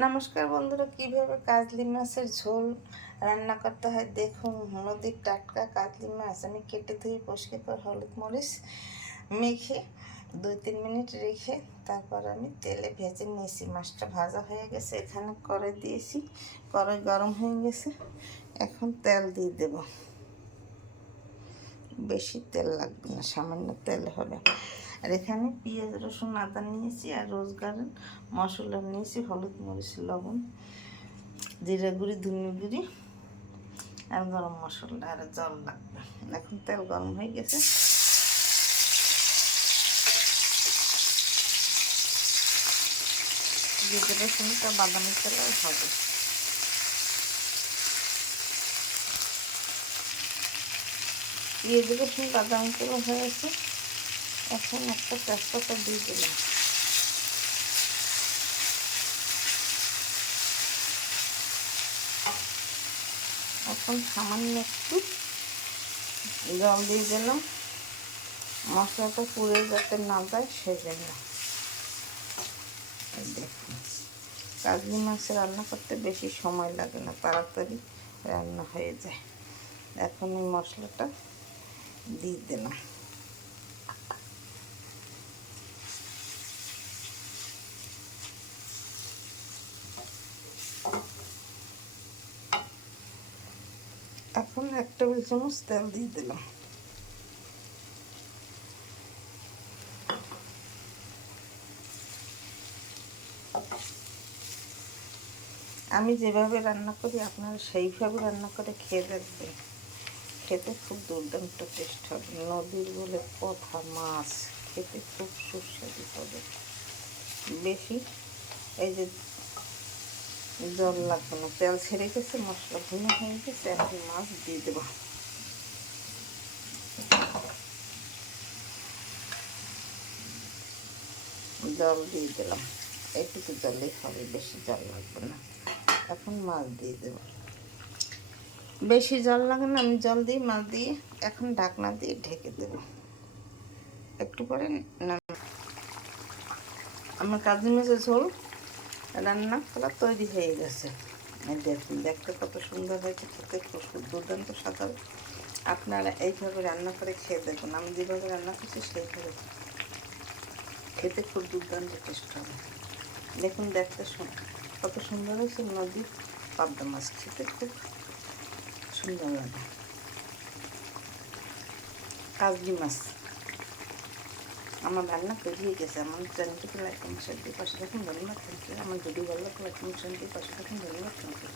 নমস্কার বন্ধুরা, কিভাবে কাজলি মাছের ঝোল রান্না করতে হয় দেখুন। নদীর টাটকা কাজলি মাছ আমি কেটে ধুয়ে পরিষ্কার করে হলুদ মরিচ মেখে 2-3 মিনিট রেখে তারপর আমি তেলে ভেজে নিয়েছি। মাছটা ভাজা হয়ে গেছে, এখানে কড়াই দিয়েছি, কড়াই গরম হয়ে গেছে। এখন তেল দিয়ে দেব, বেশি তেল লাগবে না, সামান্য তেল হবে। আর এখানে পেঁয়াজ রসুন আদা নিয়েছি, আর রোজগার মশলা নিয়েছি, হলুদ মরিচ লবণ জিরা গুঁড়ি ধনে গুঁড়ি আর গরম মশলা আর জল লাগবে। এখন তেল গরম হয়ে গেছে, জিরা রসুনটা বাদামি কালার হবে। পেঁয়াজ রসুন বাদামি কালার হয়েছে, এখন একটা তেজপাতা দিয়ে দিলাম। এখন সামান্য একটু জল দিয়ে দিলাম, মশলাটা পুড়ে যাতে না যায় সেজন্য। দেখুন, কাজলি মাছ রান্না করতে বেশি সময় লাগে না, তাড়াতাড়ি রান্না হয়ে যায়। এখন এই মশলাটা দিয়ে দিলাম। এখন 1 টেবিল চামচ তেল দিয়ে দিলাম। আমি যেভাবে রান্না করি আপনারা সেইভাবে রান্না করে খেয়ে দেখবেন, খেতে খুব দুর্দান্ত টেস্ট হবে। নদীর বলে কথা মাছ, খেতে খুব সুস্বাদু হবে। বেশি এই যে জল লাগবে না, তেল ছেড়ে গেছে, মশলা ভুনো হয়ে গেছে। এখন মাছ দিয়ে দেব। জল দিয়ে দিলাম, এইটুকু জলেই হবে, বেশি জল লাগবে না। এখন মাছ দিয়ে দেব, বেশি জল লাগে না, আমি জল দিই মাছ দিয়ে। এখন ঢাকনা দিয়ে ঢেকে দেব, একটু পরে আমার কাজলি মাছের ঝোল রান্না করা তৈরি হয়ে গেছে। দেখুন, দেখতে কত সুন্দর হয়েছে, খেতে খুব দুর্দান্ত স্বাদ হবে। আপনারা এইভাবে রান্না করে খেয়ে দেখুন, আমি যেভাবে রান্না করছি সেইভাবে খেতে খুব দুর্দান্ত টেস্ট হবে। দেখুন, দেখতে কত সুন্দর হয়েছে। নদীর পাবদা মাছ খেতে খুব সুন্দর লাগে। কাজলি মাছ আমার রান্না পেরিয়ে গেছে। আমার চ্যানেলটিকে লাইক এবং শেয়ার দিয়ে পাশে থাকুন। ধন্যবাদ। Thank you. আমার ভিডিও ভালো লাগলে লাইক এবং শেয়ার দিয়ে পাশে থাকুন।